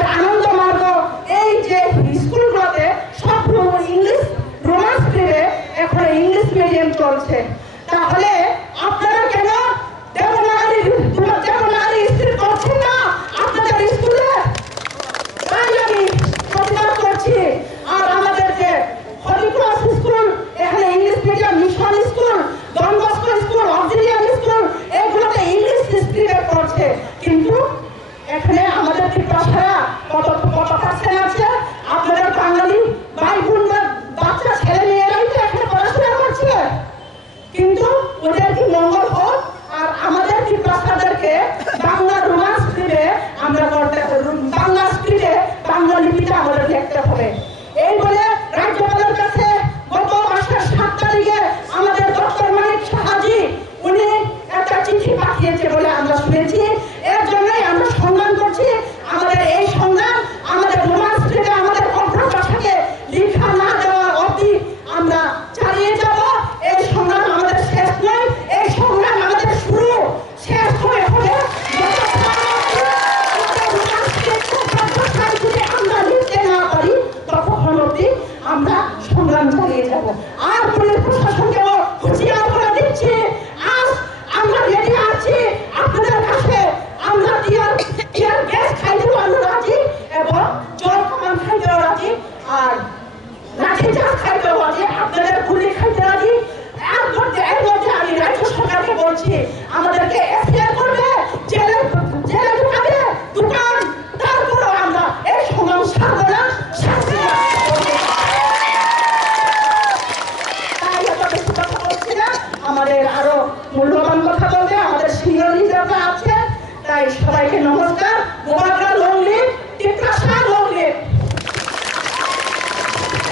আমাদের আনন্দ মার্গ এই যে স্কুলগুলোতে সব ইংলিশ রোমান স্কুলে এখন ইংলিশ মিডিয়াম চলছে। তাহলে আপনারা কেন দেবনাগরী স্কুল করছেন না আপনাদের স্কুলে? তাই আমি প্রতিবাদ করছি। আর আমাদের যে হলিক্রস স্কুল, এখানে English medium mission school, Don Bosco school, auxiliary school, এগুলোতে ইংলিশ স্কুলে পড়ছে, কিন্তু এখানে আমাদের ত্রিপুরা কত পার্সেন্ট আছে? আপনাদের বাঙালি ভাই বোন বাচ্চা ছেলে মেয়েরাই তো এখানে পড়াশোনা করছে, কিন্তু ওদের কি মঙ্গল হোক। আর আমাদের ত্রিপুরাদেরকে বাংলা রোমান স্কুলে আমরা করতে, বাংলা স্কুলে বাংলা লিপিটা আমাদের লিখতে হবে। এই বলে রাজ্যপালের কাছে গত মাসের 7 তারিখে আমাদের ডক্টর মানিক সাহাজি উনি একটা চিঠি পাঠিয়েছে বলে আমরা শুনেছি। এর জন্যই আমরা সংগ্রাম করছি। আমাদের এই সংগ্রাম আমাদের রোমান স্কুলে আমাদের অগ্রভাষাকে লেখা না দেওয়ার অবধি আমরা চালিয়ে যাব। এই সংগ্রাম আমাদের শেষ নয়, এই সংগ্রাম আমাদের শুরু। শেষ হয়ে হবে আমরা লিখতে না পারি ততক্ষণ অবধি আমরা সংগ্রাম চালিয়ে যাব। আর পুলিশ প্রশাসনকেও হুঁশিয়ার করে দিচ্ছি, আজ আমরা রেডি আছি আপনাদের কাছে। আমরা টিয়ার গ্যাস খাইতেও আমরা রাজি এবং জল কামান খাইতেও রাজি, আর লাঠি চাষ খাইতেও রাজি, আপনাদের গুলি খাইতে রাজি। এর মধ্যে আমি রাজ্য সরকারকে বলছি আমাদেরকে এফআইআর করবে, জেলে ঢুকাবে, দোকান তারপরেও আমরা এই সংগ্রাম ছাড়বো না। আমাদের আরো মূল্যবান কথা বলবে আমাদের সিনিয়র লিডাররা আছে। তাই সবাইকে নমস্কার। মোবারক লংলি ত্রিপুরা।